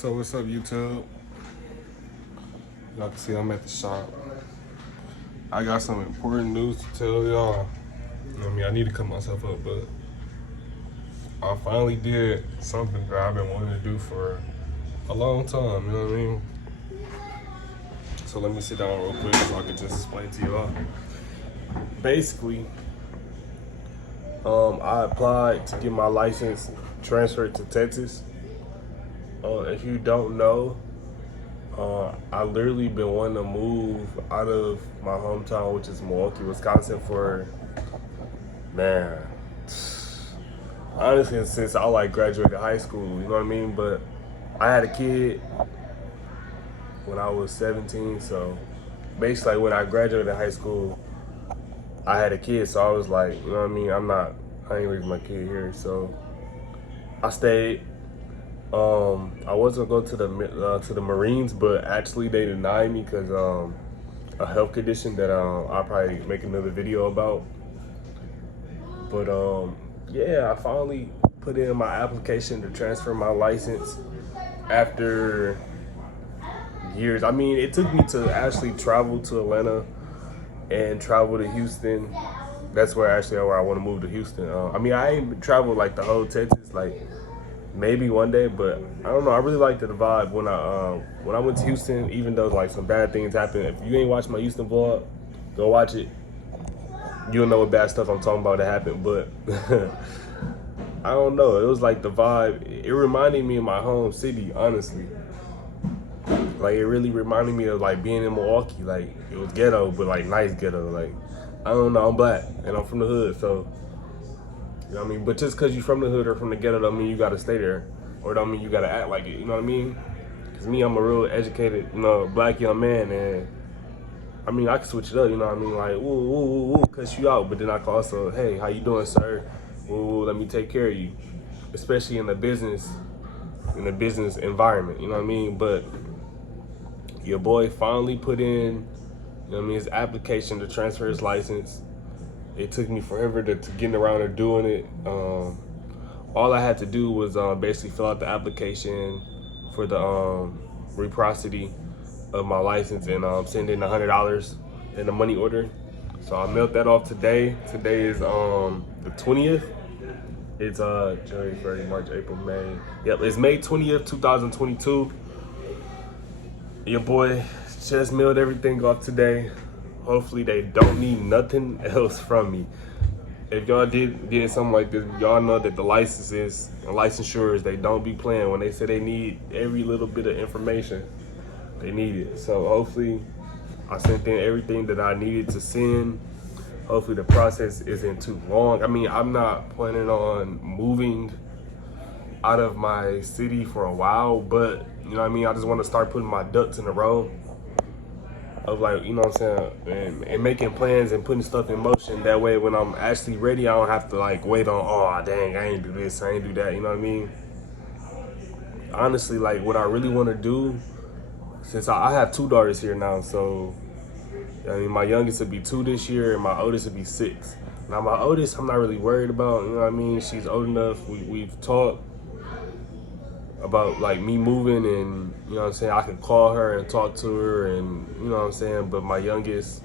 So what's up, YouTube? Y'all can see I'm at the shop. I got some important news to tell y'all. I mean, I need to cut myself up, but I finally did something that I've been wanting to do for a long time, you know what I mean? So let me sit down real quick so I can just explain to y'all. Basically, I applied to get my license transferred to Texas. If you don't know, I literally been wanting to move out of my hometown, which is Milwaukee, Wisconsin, for, man, honestly, since I graduated high school, you know what I mean? But I had a kid when I was 17, so basically when I graduated high school, I had a kid, so I was like, you know what I mean? I ain't leaving my kid here, so I stayed. I was gonna go to the Marines, but actually they denied me because a health condition that I'll probably make another video about. But yeah, I finally put in my application to transfer my license after years. I mean, it took me to actually travel to Atlanta and travel to Houston. That's where I want to move to Houston. I mean, I ain't traveled like the whole Texas, like maybe one day, but I don't know. I really liked the vibe when I went to Houston. Even though like some bad things happened, if you ain't watched my Houston vlog, go watch it. You'll know what bad stuff I'm talking about that happened. But I don't know. It was like the vibe. It reminded me of my home city, honestly. Like it really reminded me of like being in Milwaukee. Like it was ghetto, but like nice ghetto. Like I don't know. I'm black and I'm from the hood, so. You know what I mean? But just because you're from the hood or from the ghetto don't mean you got to stay there. Or don't mean you got to act like it. You know what I mean? Because me, I'm a real educated, black young man. And I mean, I can switch it up. You know what I mean? Like, ooh, cuss you out. But then I can also, hey, how you doing, sir? Ooh, let me take care of you. Especially in the business environment. You know what I mean? But your boy finally put in, you know what I mean, his application to transfer his license. It took me forever to getting around to doing it. All I had to do was basically fill out the application for the reciprocity of my license and send in $100 in the money order. So I mailed that off today. Today is the 20th. It's January, February, March, April, May. Yep, it's May 20th, 2022. Your boy just mailed everything off today. Hopefully they don't need nothing else from me. If y'all did something like this, y'all know that the licenses and licensures, they don't be playing. When they say they need every little bit of information, they need it. So hopefully I sent in everything that I needed to send. Hopefully the process isn't too long. I mean, I'm not planning on moving out of my city for a while, but you know what I mean? I just want to start putting my ducks in a row. Of like, you know what I'm saying, and making plans and putting stuff in motion. That way when I'm actually ready, I don't have to like wait on, oh dang, I ain't do this, I ain't do that, you know what I mean? Honestly, like what I really want to do, since I have two daughters here now, so I mean my youngest will be 2 this year and my oldest will be 6. Now my oldest I'm not really worried about, you know what I mean? She's old enough, we've talked about like me moving, and you know what I'm saying, I can call her and talk to her, and you know what I'm saying. But my youngest,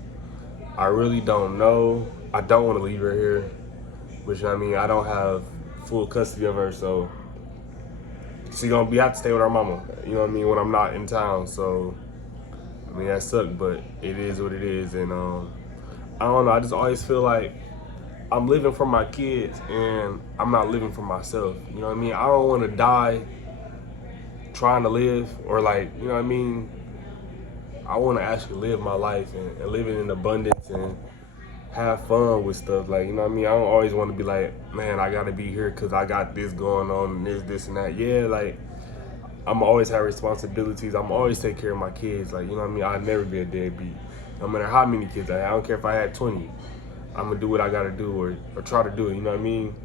I really don't know. I don't want to leave her here, which I mean, I don't have full custody of her, so she gonna have to stay with her mama, you know what I mean, when I'm not in town. So I mean that sucks, but it is what it is. And I don't know, I just always feel like I'm living for my kids and I'm not living for myself, you know what I mean? I don't want to die trying to live, or like, you know what I mean, I want to actually live my life and live it in abundance and have fun with stuff. Like, you know what I mean, I don't always want to be like, man, I gotta be here because I got this going on and this and that. Yeah, like I'm always have responsibilities. I'm always take care of my kids. Like, you know what I mean, I'd never be a deadbeat no matter how many kids I have. I don't care if I had 20. I'm gonna do what I gotta do, or try to do it, you know what I mean?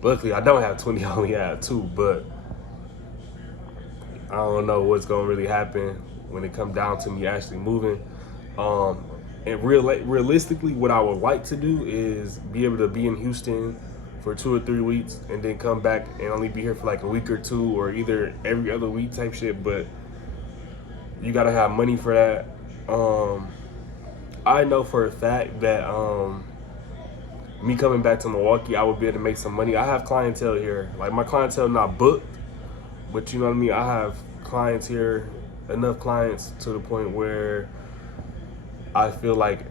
Luckily I don't have 20, I only have 2, but I don't know what's gonna really happen when it comes down to me actually moving. And realistically, what I would like to do is be able to be in Houston for 2 or 3 weeks and then come back and only be here for like a week or two, or either every other week type shit. But you gotta have money for that. I know for a fact that me coming back to Milwaukee, I would be able to make some money. I have clientele here. Like, my clientele not booked, but you know what I mean? I have clients here, enough clients to the point where I feel like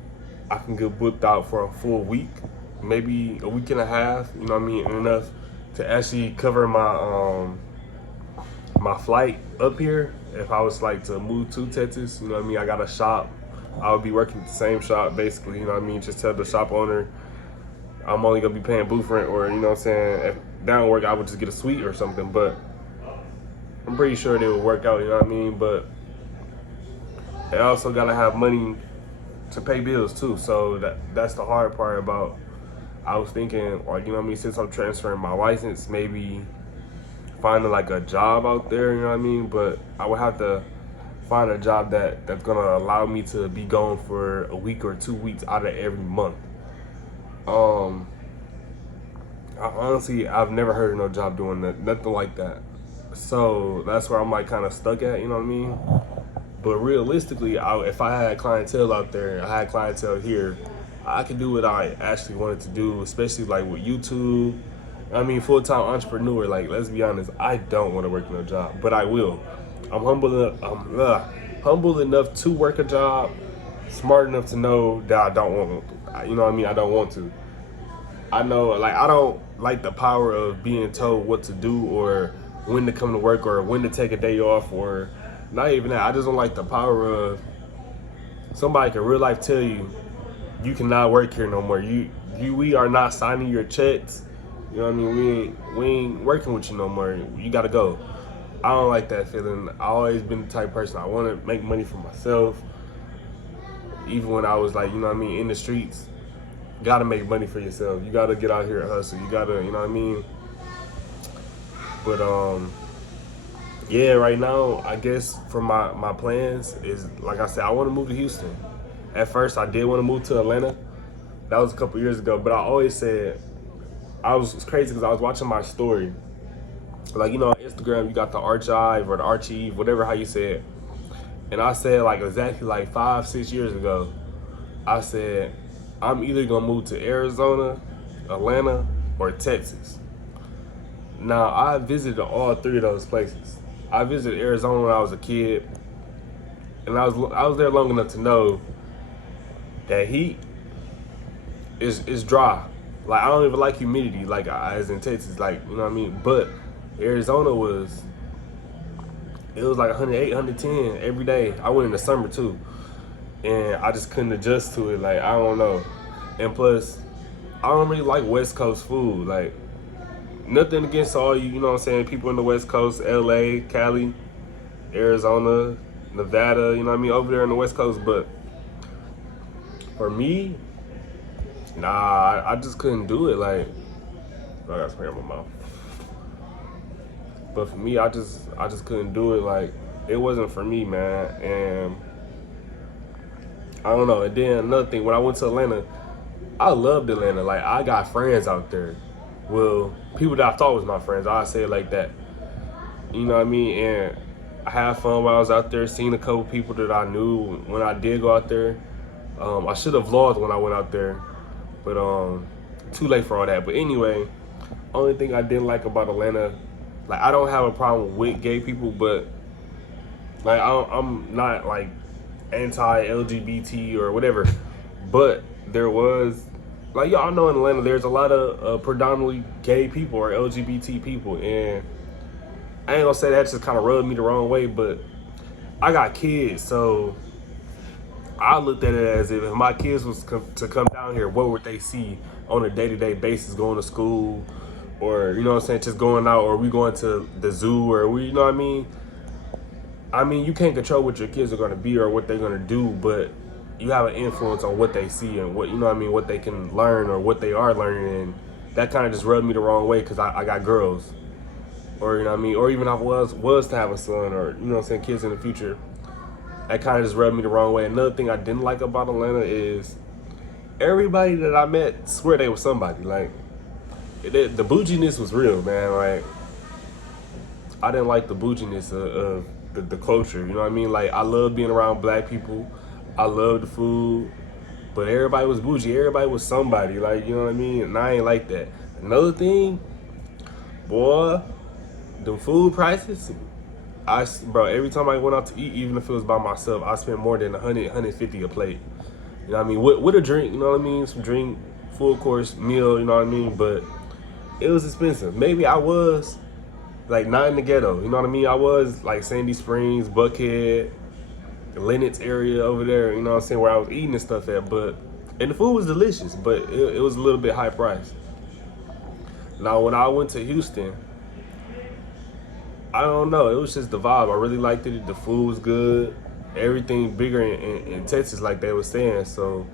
I can get booked out for a full week, maybe a week and a half, you know what I mean? Enough to actually cover my my flight up here. If I was like to move to Texas, you know what I mean? I got a shop. I would be working at the same shop basically, you know what I mean? Just tell the shop owner I'm only gonna be paying booth rent, or you know what I'm saying, if that don't work, I would just get a suite or something. But I'm pretty sure they would work out, you know what I mean? But they also gotta have money to pay bills too. So that's the hard part about, I was thinking, like, you know what I mean, since I'm transferring my license, maybe finding like a job out there, you know what I mean? But I would have to find a job that's gonna allow me to be gone for a week or 2 weeks out of every month. I've never heard of no job doing that, nothing like that. So that's where I'm like kind of stuck at, you know what I mean? But realistically, if I had clientele out there, I had clientele here, I could do what I actually wanted to do, especially like with YouTube. I mean, full-time entrepreneur, like, let's be honest, I don't want to work no job, but I will. I'm humble enough to work a job, smart enough to know that I don't want to, you know what I mean? I don't want to. I know, like, I don't like the power of being told what to do or when to come to work or when to take a day off, or not even that. I just don't like the power of somebody can real life tell you, you cannot work here no more. We are not signing your checks. You know what I mean? We ain't working with you no more. You gotta go. I don't like that feeling. I always been the type of person, I want to make money for myself. Even when I was like, you know what I mean, in the streets, gotta make money for yourself. You gotta get out here and hustle. You gotta, you know what I mean? But yeah, right now, I guess for my plans is, like I said, I want to move to Houston. At first, I did want to move to Atlanta. That was a couple years ago. But I always said, it's crazy because I was watching my story. Like, you know, on Instagram, you got the archive or the archive, whatever how you say it. And I said, like, exactly like 5-6 years ago, I said, I'm either going to move to Arizona, Atlanta, or Texas. Now, I visited all three of those places. I visited Arizona when I was a kid, and I was there long enough to know that heat is dry. Like, I don't even like humidity, like as in Texas, like, you know what I mean? But Arizona was like 108, 110 every day. I went in the summer too, and I just couldn't adjust to it. Like, I don't know. And plus, I don't really like West Coast food. Like, nothing against all you know what I'm saying, people in the West Coast, LA, Cali, Arizona, Nevada, you know what I mean, over there in the West Coast. But for me, nah, I just couldn't do it. Like, I got spray on my mouth. But for me, I just couldn't do it. Like, it wasn't for me, man. And I don't know. And then another thing, when I went to Atlanta, I loved Atlanta. Like, I got friends out there. Well, people that I thought was my friends, I say it like that. You know what I mean? And I had fun while I was out there, seeing a couple people that I knew when I did go out there. I should have vlogged when I went out there, but too late for all that. But anyway, only thing I didn't like about Atlanta, like, I don't have a problem with gay people, but like, I'm not like anti-LGBT or whatever. But there was, like, y'all know in Atlanta, there's a lot of predominantly gay people or LGBT people, and I ain't gonna say that just kind of rubbed me the wrong way, but I got kids, so I looked at it as if my kids was to come down here, what would they see on a day-to-day basis going to school, or, you know what I'm saying, just going out, or we going to the zoo, or we, you know what I mean? I mean, you can't control what your kids are going to be or what they're going to do, but you have an influence on what they see and what, you know what I mean, what they can learn or what they are learning. And that kind of just rubbed me the wrong way because I got girls, or, you know what I mean, or even if I was to have a son, or, you know what I'm saying, kids in the future. That kind of just rubbed me the wrong way. Another thing I didn't like about Atlanta is everybody that I met swear they was somebody. Like, The bouginess was real, man. Like, I didn't like the bouginess of the culture. You know what I mean? Like, I love being around black people. I love the food, but everybody was bougie. Everybody was somebody. Like, you know what I mean? And I ain't like that. Another thing, boy, the food prices. Bro, every time I went out to eat, even if it was by myself, I spent more than 100, 150 a plate. You know what I mean? With a drink, you know what I mean? Some drink, full course meal, you know what I mean? But it was expensive. Maybe I was like not in the ghetto, you know what I mean? I was like Sandy Springs, Buckhead, Lennox area over there, you know what I'm saying, where I was eating and stuff at. But and the food was delicious, but it was a little bit high price. Now when I went to Houston, I don't know, it was just the vibe. I really liked it. The food was good. Everything bigger in Texas, like they were saying. So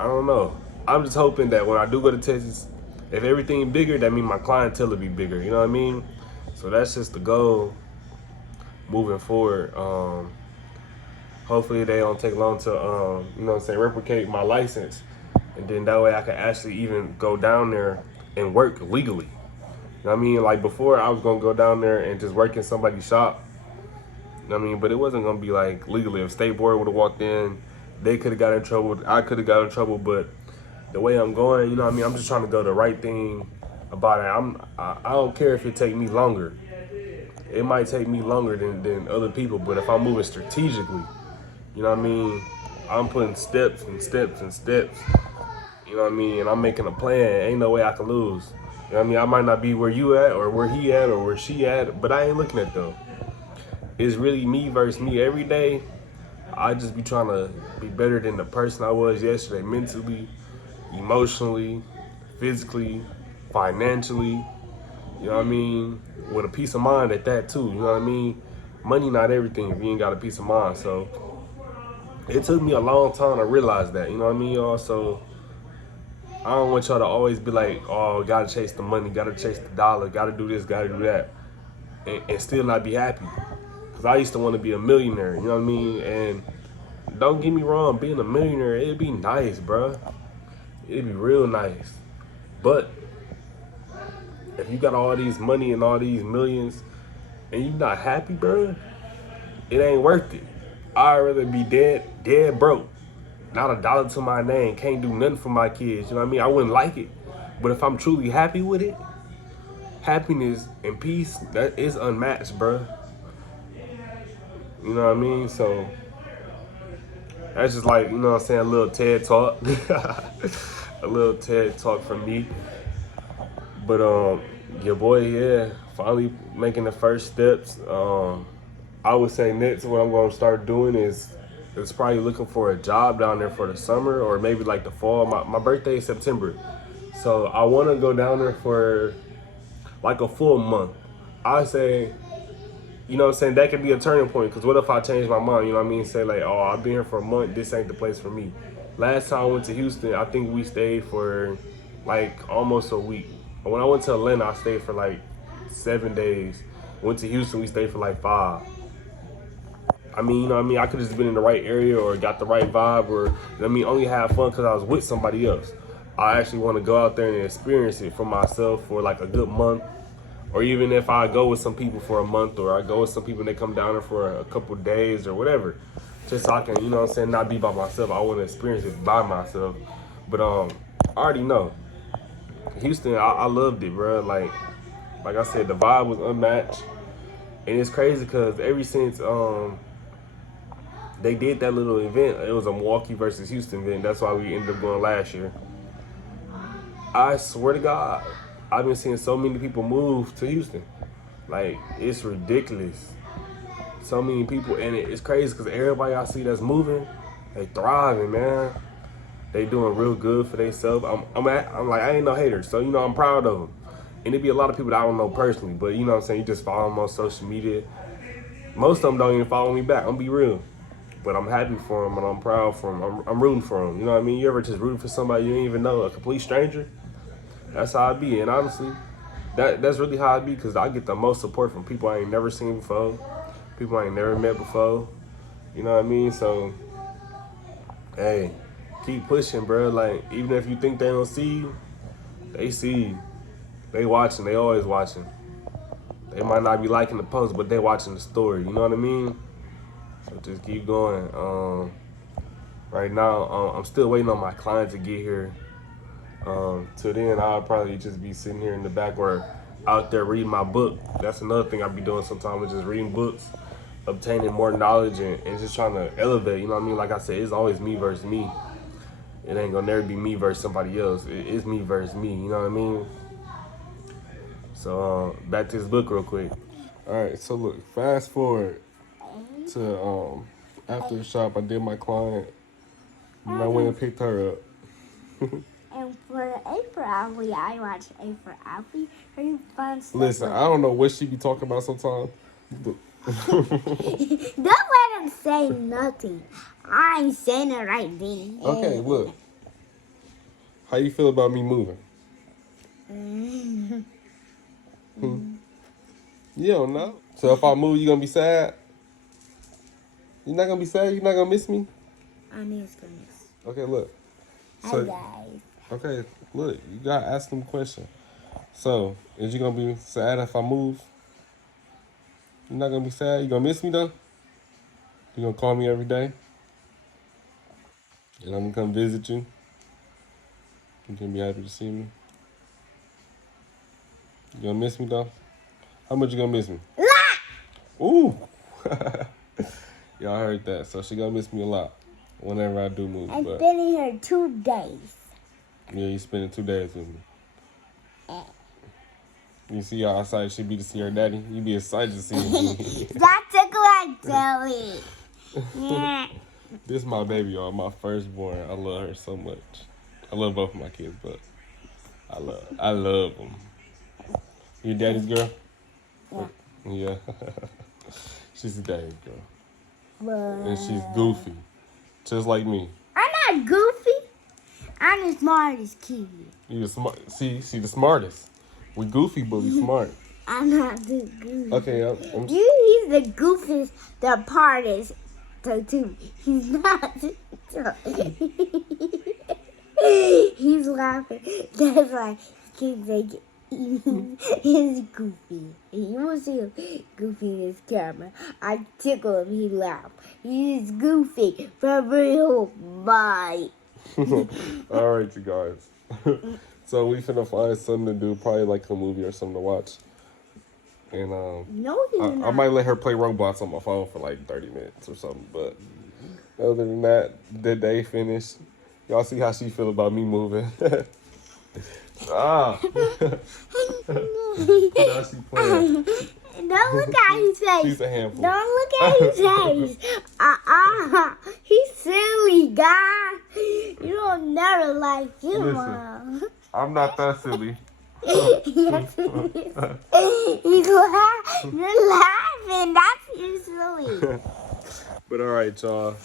I don't know. I'm just hoping that when I do go to Texas, if everything bigger, that means my clientele will be bigger. You know what I mean? So that's just the goal moving forward. Hopefully they don't take long to, you know what I'm saying, replicate my license. And then that way I can actually even go down there and work legally. You know what I mean? Like before, I was going to go down there and just work in somebody's shop. You know what I mean? But it wasn't going to be like legally. If State Board would have walked in, they could have got in trouble. I could have got in trouble. But the way I'm going, you know what I mean? I'm just trying to go the right thing about it. I don't care if it take me longer. It might take me longer than other people. But if I'm moving strategically, you know what I mean? I'm putting steps and steps and steps. You know what I mean? And I'm making a plan. Ain't no way I can lose. You know what I mean? I might not be where you at or where he at or where she at, but I ain't looking at them. It's really me versus me every day. I just be trying to be better than the person I was yesterday, mentally, emotionally, physically, financially. You know what I mean? With a peace of mind at that too. You know what I mean? Money not everything if you ain't got a peace of mind. So it took me a long time to realize that. You know what I mean, y'all? So I don't want y'all to always be like, oh, gotta chase the money, gotta chase the dollar, gotta do this, gotta do that, and still not be happy. Because I used to want to be a millionaire, you know what I mean? And don't get me wrong, being a millionaire, it'd be nice, bro. It'd be real nice. But if you got all these money and all these millions and you not happy, bro, it ain't worth it. I'd rather be dead broke. Not a dollar to my name, can't do nothing for my kids, you know what I mean? I wouldn't like it. But if I'm truly happy with it, happiness and peace, that is unmatched, bro. You know what I mean? So that's just like, you know what I'm saying, a little TED talk. A little TED talk from me. But your boy, yeah, finally making the first steps. I would say next what I'm gonna start doing is probably looking for a job down there for the summer or maybe like the fall. My birthday is September. So I wanna go down there for like a full month. I say, you know what I'm saying, that could be a turning point, because what if I change my mind, you know what I mean? Say like, oh, I've been here for a month, this ain't the place for me. Last time I went to Houston, I think we stayed for like almost a week. When I went to Atlanta, I stayed for like 7 days. Went to Houston, we stayed for like 5. I mean, you know what I mean? I could have just been in the right area or got the right vibe or, you know what I mean, only have fun because I was with somebody else. I actually want to go out there and experience it for myself for like a good month. Or even if I go with some people for a month, or I go with some people and they come down there for a couple days or whatever. Just so I can, you know what I'm saying, not be by myself. I want to experience it by myself. But I already know. Houston, I loved it, bro. Like I said, the vibe was unmatched. And it's crazy because ever since they did that little event, it was a Milwaukee versus Houston event. That's why we ended up going last year. I swear to God, I've been seeing so many people move to Houston. Like, it's ridiculous. So many people, and it's crazy because everybody I see that's moving, they thriving, man. They doing real good for themselves. I'm like, I ain't no hater, so, you know, I'm proud of them. And it be a lot of people that I don't know personally, but, you know what I'm saying, you just follow them on social media. Most of them don't even follow me back, I'm gonna be real. But I'm happy for them and I'm proud for them. I'm rooting for them, you know what I mean? You ever just rooting for somebody you didn't even know, a complete stranger? That's how I be, and honestly, that's really how I be, because I get the most support from people I ain't never seen before, people I ain't never met before, you know what I mean? So, hey, keep pushing, bro. Like, even if you think they don't see you, they see you. They watching. They always watching. They might not be liking the post, but they watching the story. You know what I mean? So just keep going. Right now, I'm still waiting on my client to get here. Till then, I'll probably just be sitting here in the back or out there reading my book. That's another thing I be doing sometimes, is just reading books, obtaining more knowledge, and just trying to elevate. You know what I mean? Like I said, it's always me versus me. It ain't gonna never be me versus somebody else. It's me versus me. You know what I mean? So back to this book real quick. All right. So look, fast forward to after the shop, I did my client, and I went and picked her up. And for the A for Alfie, I watched A for Alfie. Very fun stuff. Listen, I don't know what she be talking about sometimes. Don't let him say nothing. I ain't saying it right then. Okay, look. How you feel about me moving? You don't know. So if I move, you gonna be sad? You're not gonna be sad? You're not gonna miss me? I need to miss. Okay, look. Hi guys. Okay, look. You gotta ask them a question. So, is you gonna be sad if I move? You're not gonna be sad? You gonna miss me though? You gonna call me every day? And I'm gonna come visit you? You gonna be happy to see me? You gonna miss me though? How much you gonna miss me? A lot! Ooh! Y'all heard that. So she gonna miss me a lot whenever I do move. I've but been here 2 days. yeah, you spending 2 days with me. You see how excited she be to see her daddy? You be excited to see me. That took my jelly. Yeah. This is my baby, y'all. My firstborn. I love her so much. I love both of my kids, but I love them. You daddy's girl? Yeah. She's a daddy's girl. And she's goofy. Just like me. I'm not goofy. I'm the smartest kid. You the smart. See, she the smartest. We goofy, but we smart. I'm not the goofy. Okay, He's the goofiest, the partest. So too. He's not. He's laughing. That's why kids like he's goofy. You will see him goofy in his camera. I tickle him, he laugh. He's goofy for real. Bye. all right, you guys. So we finna find something to do, probably like a movie or something to watch. And No, I might let her play Roblox on my phone for like 30 minutes or something. But other than that, the day finished. Y'all see how she feel about me moving. Ah. Now she playing. Don't look at his face. She's a handful. Don't look at his face. He's silly, guy. You don't never like him. Listen, I'm not that silly. Yes, You're laughing. That's you silly. But all right, y'all.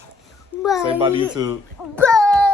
Bye. Say bye to YouTube. Bye.